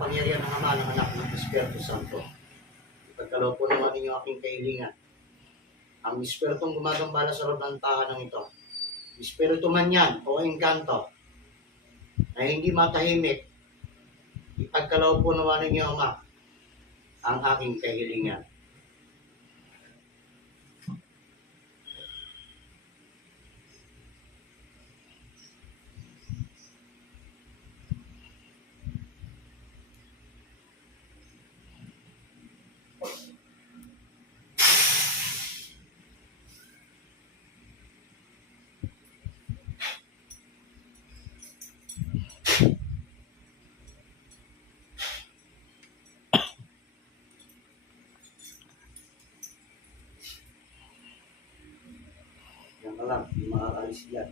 kapangyarihan ng Ama, ng Anak, ng Espiritu Santo. Ipagkaloob po naman ninyo aking kahilingan. Ang Espiritong gumagambala sa loob ng tahanan ito. Espiritu man yan o engkanto na hindi matahimik. Ipagkaloob po naman ninyo, Ama, ang aking kahilingan. Yan ka lang, hindi makakalis yan.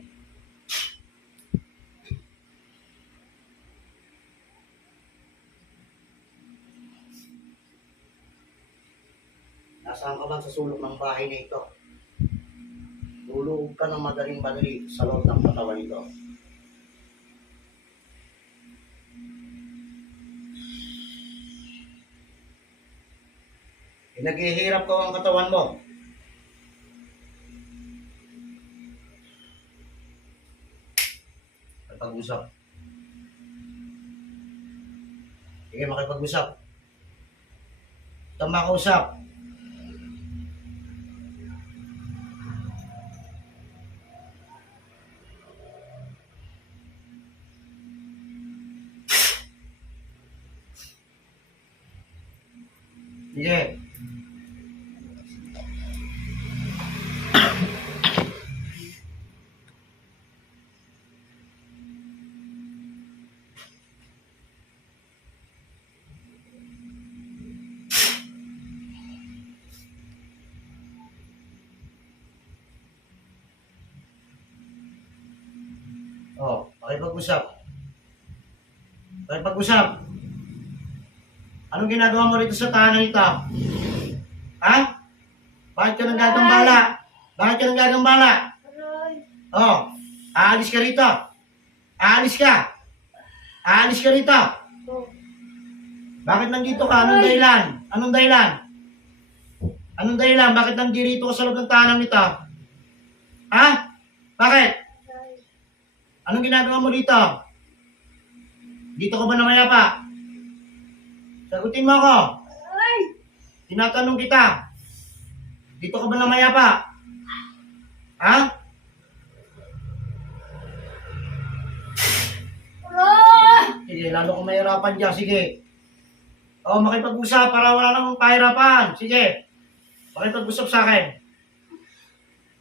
Nasaan ka man sa sulok ng bahay na ito? Lulubog ka ng madaling-madali sa loob ng katawan nito. Naghihirap ko ang katawan mo. Makipag-usap. Sige, makipag-usap. Ito makausap. Sige. Oh, makipag-usap. Makipag-usap. Anong ginagawa mo rito sa tahanan ito? Ha? Bakit ka nang gagambala? Bakit ka nang gagambala? Oh, aalis ka rito. Aalis ka. Aalis ka rito. Bakit nandito ka? Anong dahilan? Anong dahilan? Anong dahilan? Bakit nandito ka sa loob ng tahanan nito? Ha? Bakit? Anong ginagawa mo dito? Dito ka ba namayapa? Sagutin mo ako. Tinatanong kita. Dito ka ba namayapa? Ha? Sige, lalo kong mahirapan dyan. Sige. O, makipag-usap para wala nang pahirapan. Sige. Makipag-usap sa akin.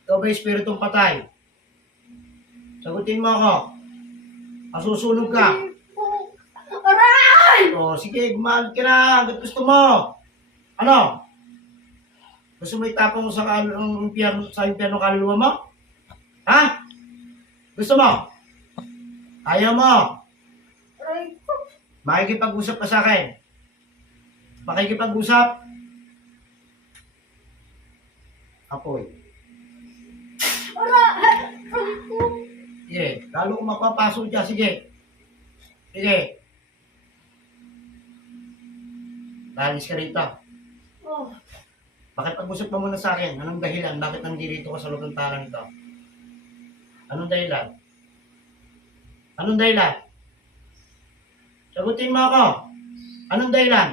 Ikaw ba espiritong patay? Sagutin mo ako. Masusunog ka. Aray! O, sige, gumalit ka na. Hanggat gusto mo. Ano? Gusto mo itapong sa impyerno kaluluwa mo? Ha? Gusto mo? Ayaw mo? Aray! Makikipag-usap ka sa akin. Makikipag-usap. Apoy. Aray! Sige, lalo kong mapapasok dyan. Sige. Sige. Lalis ka rito. Oh, Bakit pag-usap mo muna sa akin? Anong dahilan? Bakit nandito ka sa loob ng tahanan ito? Anong dahilan? Anong dahilan? Sagutin mo ako. Anong dahilan?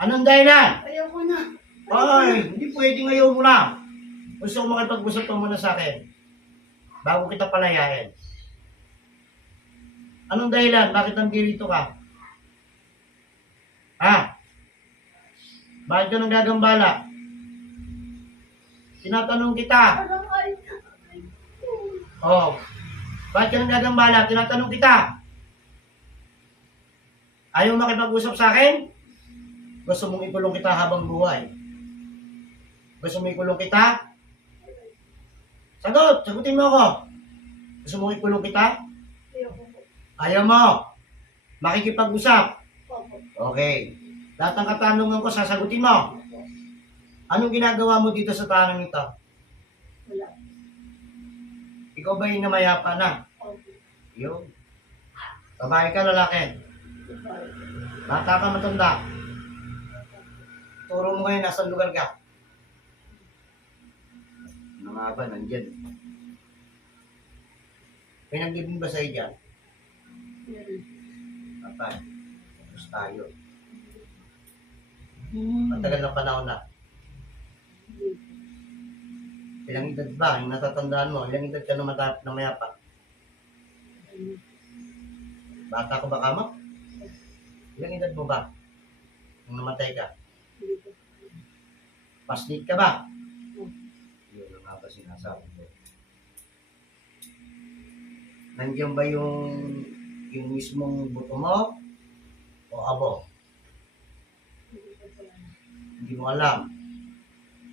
Anong dahilan? ayaw ko na. Ay, hindi pwedeng ayaw mo lang. Gusto ko makipag-usap ka muna sa akin. Bago kita palayain. Anong dahilan? Bakit nandito ka? Ha? Bakit ka nang gagambala? Tinatanong kita. Aray! Oh. Bakit ka nang gagambala? Tinatanong kita. Ayaw makipag-usap sa akin? Gusto mong ikulong kita habang buhay? Gusto mong ikulong kita? Sagot! Sagutin mo ako. Gusto mong ikulong kita? Ayaw ko po. Ayaw mo. Makikipag-usap. Opo. Okay. Lahat ng katanungan ko, sasagutin mo. Anong ginagawa mo dito sa tahanan ito? Wala. Ikaw ba yung namayapa na? Opo. Yun. Babae ka, lalaki? Bata ka, matanda. Turo mo ngayon, nasa lugar ka. Ano nga ba, nandyan. May naglibing ba sa'yo dyan? Patay. Tapos tayo. Matagal na panahon na. Ilang edad ba? Yung natatandaan mo, ilang edad ka na mayapa? Bata ka ba kamo? Ilang edad mo ba? Nung namatay ka? Paslit ka ba? Yun ang nga ba sinasabi ko. Nandiyan ba yung mismong buto mo? O abo? Hindi mo alam.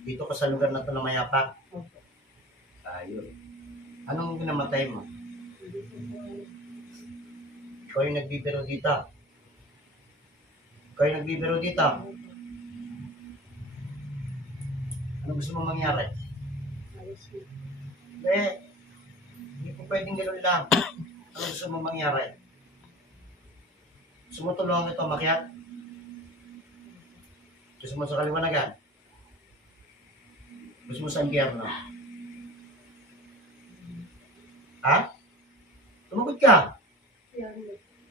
Dito ka sa lugar na ito na mayapak. Ayun. Anong ginamatay mo? Ikaw yung nagbibiro dito. Ikaw yung nagbibiro dito. Ano gusto mo mangyari? Hindi po pwedeng gano'n lang. Ano gusto mo mangyari? Gusto mo tulungan ito makiat? Gusto mo sa kaliwanagan? Gusto mo sa impyerno? Ha? Tumagot ka.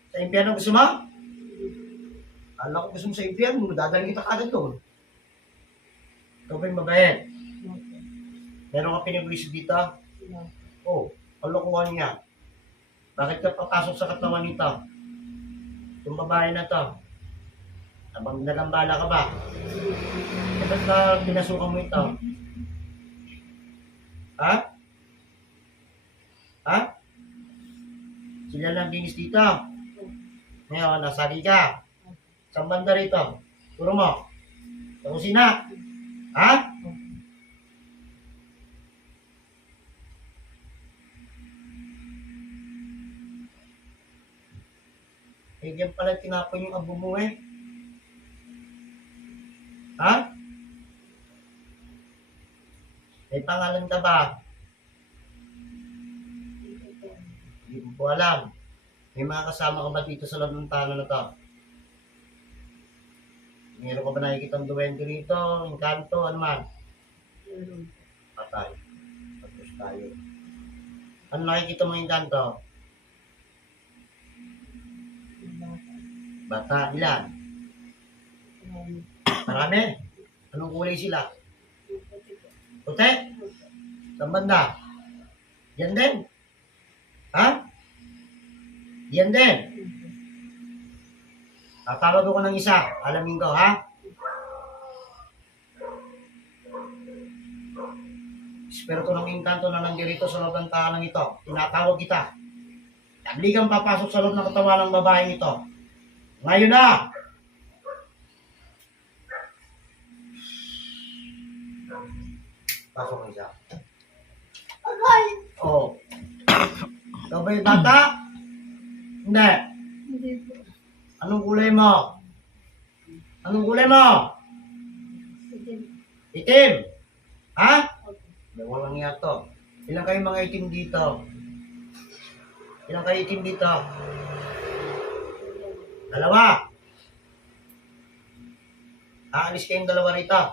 Sa impyerno gusto mo? Alam ko gusto mo sa impyerno, dadaling kita kagad doon. Ikaw ba yung mabait? Meron ka pinagwisyo dito? Oh, kalokohan niya. Bakit ka papasok sa katawan nito? Itong babae na to. Abang nagambala ka ba? Bakit na pinasukan mo ito? Ha? Ha? Sila lang dinis dito. Ngayon, nasali ka. Saan banda rito? Turo mo. Sa kusina. Ha? Eh, diyan pala tinapon yung abo mo eh. Ha? May pangalan ka ba? Hindi ko po alam. May mga kasama ka ba dito sa loob ng tano na to? Meron ka ba nakikita ang duwende rito? Yung kanto? Ano man? Patay. Tapos tayo. Ano nakikita mo yung kanto? Bata. Ilan? Marami? Anong kulay sila? Puti? Saan banda? Yan din? Ha? Yan din? Tatawag ko ng isa. Alamin ko, ha? Espiritu ng inkanto na nandirito sa loob ng tahanan ito. Tinatawag kita. Hindi kang papasok sa loob ng katawan ng babaeng ito. Ngayon na! Pasok ang isa. Agay! Oo. Ikaw ba yung bata? Hindi. Hindi po. Anong kulay mo? Anong kulay mo? Sige. Itim. Ha? Walang nga to. Ilang kayo mga itim dito? Ilang kayo itim dito? Dalawa. Aalis kayong dalawa rito.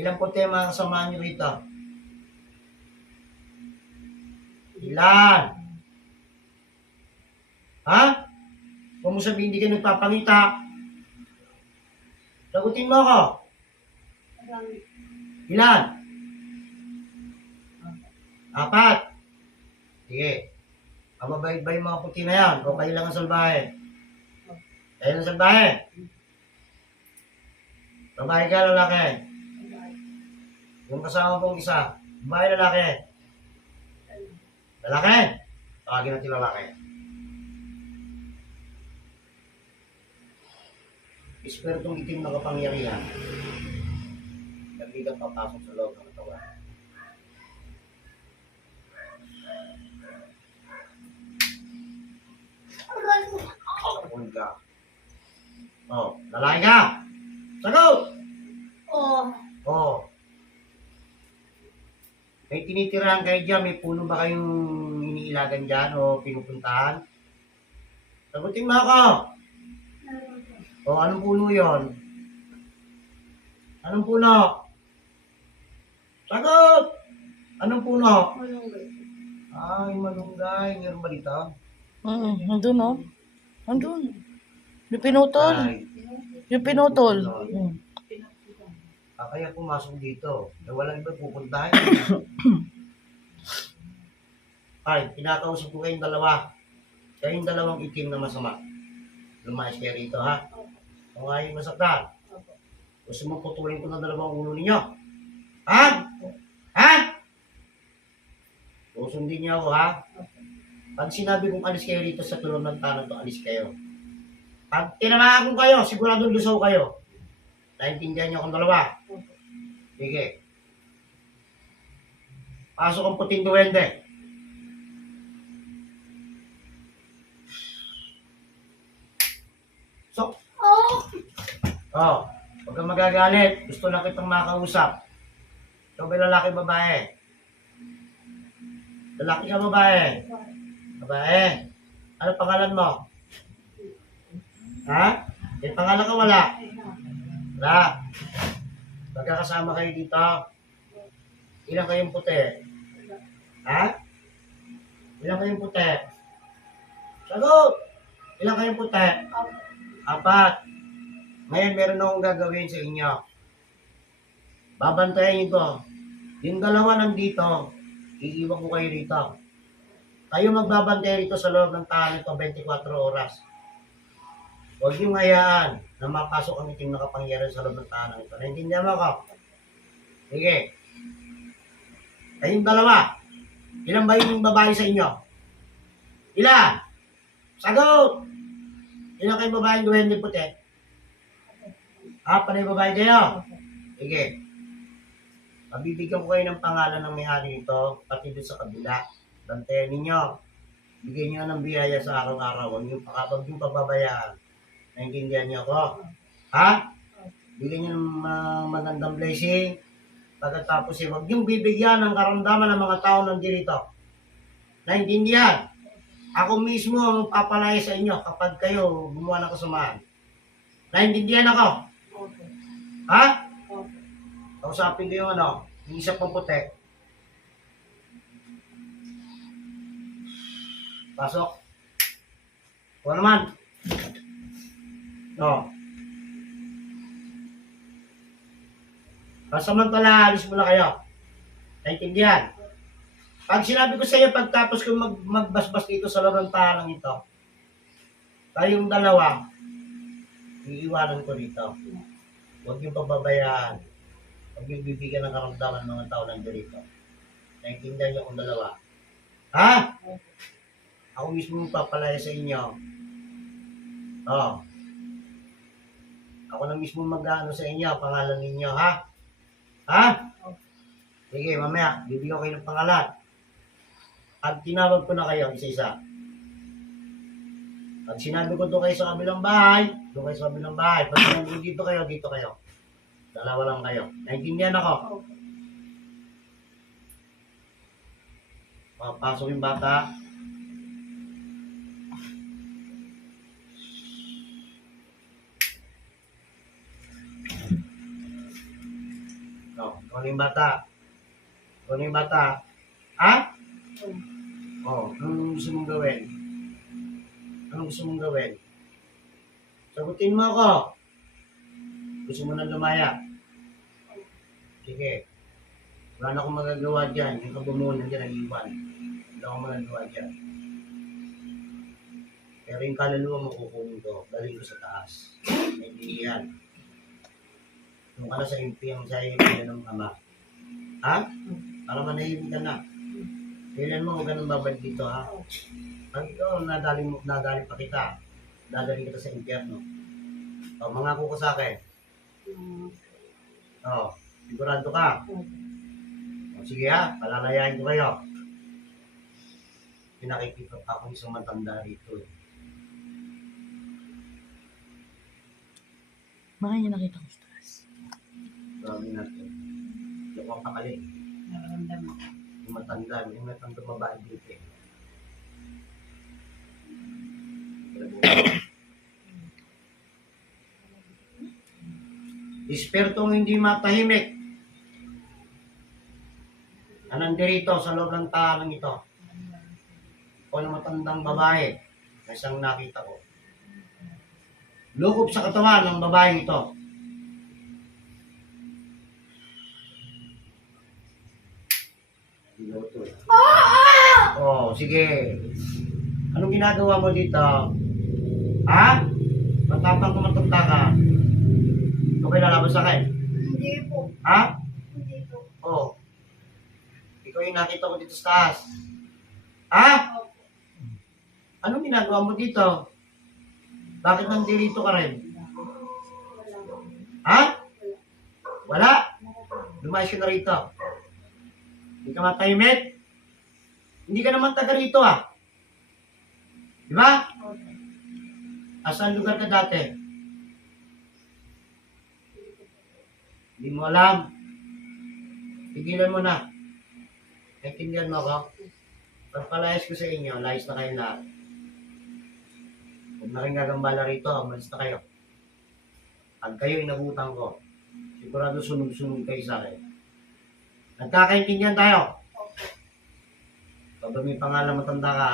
Ilang puti ang mga kasama nyo rito? Ilan? Ha? Kung mo sabihin hindi ka nagpapangita, sagutin mo ako. Marami. Ilan? 4. Sige. Mababait-bay mga puti na yan. Kung kayo lang ang salbahe. Kayo lang salbahe. Babae ka, lalaki. Yung kasama pong isa. Babae, lalaki. Lalaki? Tawagin natin lalaki. Espiritong itim na kapangyarihan. Hindi ka papasok sa loob ng katawan. Kapun ka. Oh, lalaki ka! Sagot! Oh. Oh. May tinitirahan kayo dyan, may puno ba kayong iniilagan dyan o pinupuntahan? Sagutin mo ako. O, anong puno yon? Anong puno? Sagot! Anong puno? Malunggay. Ay, malunggay. Meron ba dito? Nandun, no? Nandun. Yung pinutol. Ay, Yung pinutol. kaya pumasok dito. Eh, walang iba pupuntahan. Ay, pinakausap ko kayong dalawa. Kayong dalawang itim na masama. Lumayas kayo rito, ha? Kung ayaw masaktan. Gusto mo putulin ko ng dalawang ulo ninyo? Ha? Ha? Susundin niyo ako, ha? Pag sinabi kong alis kayo rito sa tulong ng tanong to, alis kayo. Pag tinamaan ko kayo, siguradong lusaw kayo. Naintindihan niyo akong dalawa. Sige. Pasok ang puting duwende. So, oh, huwag kang magagalit. Gusto lang kitang makausap. Ikaw ba lalaki babae? Lalaki ka babae? Babae? Ano pangalan mo? Ha? May pangalan ka wala? Wala. Magkakasama kayo dito. Ilan kayong puti? Ha? Ilan kayong puti? Sagot! Ilan kayong puti? 4. Ngayon meron akong gagawin sa inyo. Babantayan ko. Yung dalawa nandito, iiwan ko kayo rito. Kayo magbabantay rito sa loob ng tahanan ito 24 oras. Huwag niyong hayaan na mapasok ang iting nakapangyarihan sa loob ng tahanan ito. Naintindihan mo ako? Sige. Kayong dalawa, ilan ba yung babae sa inyo? Ilan? Sagot! Ilan kayong babaeng duwende puti? Panay babae kayo? Sige. Mabibigyan ko kayo ng pangalan ng may-ari nito, pati doon sa kabila. Bantayan ninyo. Bigyan niyo ng biyaya sa araw-araw. Huwag yung pababayaan. Naintindihan niyo ako? Ha? Bigyan niyo ng magandang blessing. Pagkatapos huwag yung bibigyan ng karamdaman ng mga tao nandito. Naintindihan? Ako mismo ang papalaya sa inyo kapag kayo gumawa ng kasamaan. Naintindihan ako? Ha? Kausapin ko yung yung isa pang puti. Pasok. O naman. No. Pasamantala, alis mo na kayo. Naintindihan? Pag sinabi ko sa iyo, pagtapos ko magbasbas dito sa loob ng tahanan ito, kayong dalawa, iiwanan ko dito. Huwag yung pababayaan. Huwag yung bibigyan ng karamdaman ng mga tao nandito. Naintindihan niyo akong dalawa. Ha? Ako mismo papalaya sa inyo. Ako na mismo mag-ano sa inyo, pangalan ninyo, ha? Ha? Sige, mamaya, bibigyan ko kayo ng pangalan. At tinawag ko na kayo, isa-isa. Pag sinabi ko doon kayo sa kabilang bahay, doon kayo sa kabilang bahay. Pag sinabi dito kayo. Dalawa lang kayo. Naintindihan ako? Pasok yung bata. Ikaw na yung bata. Ikaw na yung bata. Ha? Anong gusto mong gawin? Anong gusto mong gawin? Sagutin mo ako. Gusto mo nang lumaya? Sige. Wala na akong magagawa dyan. Yung kabumuhan nandiyan ang iwan. Wala akong magagawa dyan. Pero yung kaluluwa mo kukunin ko. Galing ko sa taas. Naintindihan. Yung ka na sa impiyang sa iyo ng ama. Ha? Para manahimik ka na. Kailan mo, huwag ka nang babalik dito, ha? Pag ito, nadali pa kita. Dadali kita sa impyerno. Mangako ko sa akin. Sigurado ka. Sige ha, palalayain ko kayo. Pinakikita pa akong isang matanda rito. Baka niya nakita ko sa taas. Gawin natin. Yung ang kakali. Yung matanda babae dito. Espertong hindi matahimik na nandirito sa loob ng tahanan ito. O na matandang babae na isang nakita ko. Lukob sa katawan ng babaeng ito. Oh, sige. Anong ginagawa mo dito? Ha? Matapang kung matanda ka. Ikaw ba'y lalaban sa akin? Hindi po. Ha? Hindi po. Oh. Ikaw yung nakita ko dito sa taas. Ha? Opo. Anong ginagawa mo dito? Bakit nandito ka rin? Ha? Wala? Lumayas ka na rito. Hindi ka matahimik? Hindi ka naman taga rito ah. Di ba? Opo. Asan lugar ka dati? Hindi mo alam. Tigilan mo na. Naintindihan mo ako? Pagpalayas ko sa inyo, layas na kayo lahat. Huwag na kayong gagambala rito, malis na kayo. Pag kayo inabutan ko, sigurado sunod-sunod kayo sa akin. Nagkakaintindihan tayo. Opo. Pag may pangalan matanda ka,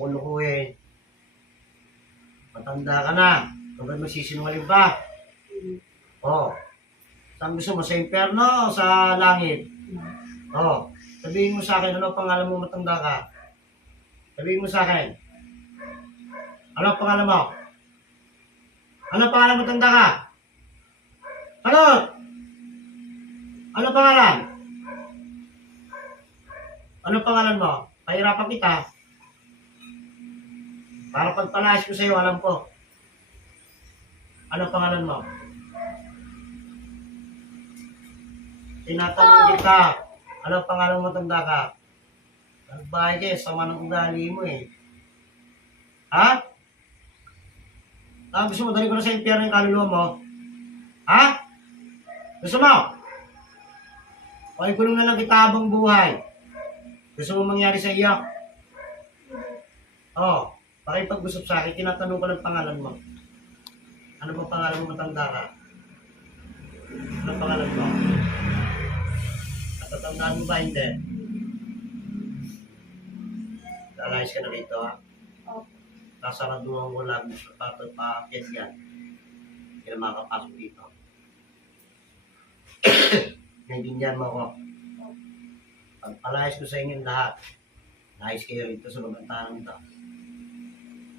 lukuhin. Matanda ka na. Kapag masisinungaling pa. Saan gusto mo? Sa impyerno o sa langit? Sabihin mo sa akin, ano pangalan mo matanda ka? Sabihin mo sa akin. Ano pangalan mo? Ano pangalan mo matanda ka? Sagot! Ano pangalan? Ano pangalan mo? Pahirapan kita. Para pagpalayas ko sa iyo, alam ko. Ano pangalan mo? Tinatanong kita. Ano pangalan mo matanda ka? Nagbahay ka, sama ng ugali mo eh. Ha? Gusto mo, dali ko na sa impyerno yung kaluluwa mo? Ha? Gusto mo? Pakikulong na lang kita habang buhay. Gusto mo mangyari sa iyo? Pakipag-usap sa akin, tinatanong ko ng pangalan mo. Ano pa pangalan mo matanda ka? Ano pangalan mo? Natatandaan mo ba? Hindi. Lalayas ka na rito ha? Opo. Nasaraduhan ko lang sa paakyat yan. Hindi na makapasok dito. Naintindihan mo ako. Pagpalayas ko sa inyong lahat, nais kayo rito sa magantahan ito.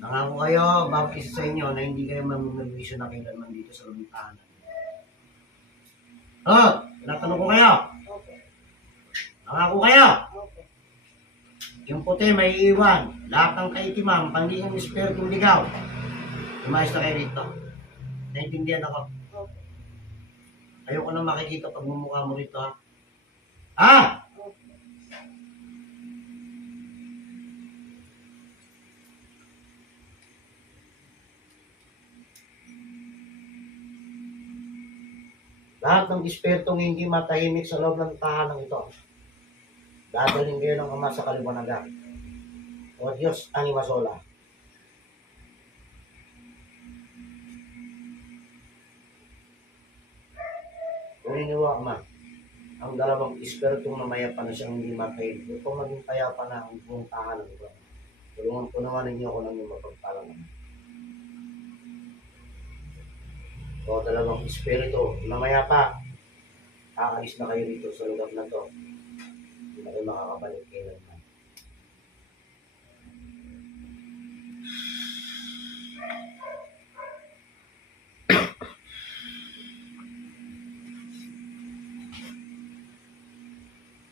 Nangako kayo, bawat isa sa inyo, na hindi kayo mamimagwisyo na kailanman dito sa magantahan. Tinatanong ko kayo. Opo. Nangako kayo. Opo. Yung puti may iiwan. Lahat ng kaitimam, pandihang espiritung ligaw. Lumayas na kayo rito. Naintindihan ako. Opo. Ayoko na makikita pagmumukha mo rito ha. Ha? Opo. Lahat ng espiritung hindi matahimik sa loob ng tahanan ito. Dadalhin kayo ng Ama sa kaliwanagan. O Diyos, anima sola. Uniniwa man, ang dalawang espiritong namayapan na siyang hindi matahimik. Upang maging payapa na ang buong tahanan ito. Tulungan po naman ninyo ako ng iyong mapagpalang. O dalawang espiritu, mamaya pa, aalis na kayo dito sa lugar na to. Hindi na kayo makakabalik kailanman.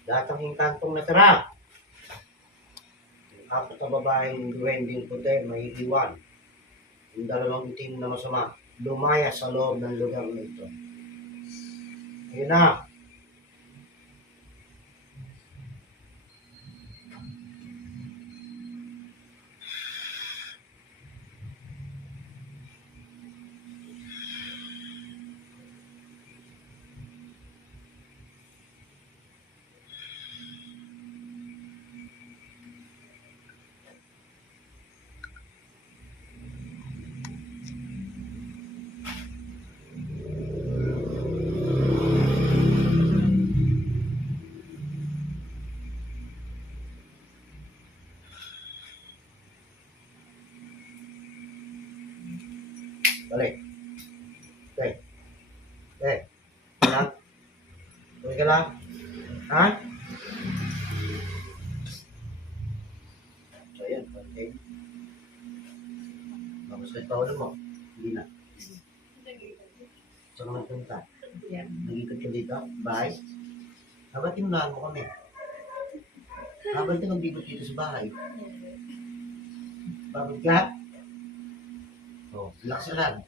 Lahat ng inkantong natira, yung apat na babaeng duwending puti, may iwan. Yung dalawang itim na masama, lumaya sa loob ng lugar na ito. Ayun na. Okay. Okay. Lang. Okay ka lang? Ha? So, yan. Okay. Mamasakit pa ulo mo. Hindi na. Saan ka nagpunta? Nag-ikot ka dito? Bahay? Dapat tinunahan mo kami. Habang ka nag-ikot dito sa bahay. Bakit ka? Oh, relax ka lang.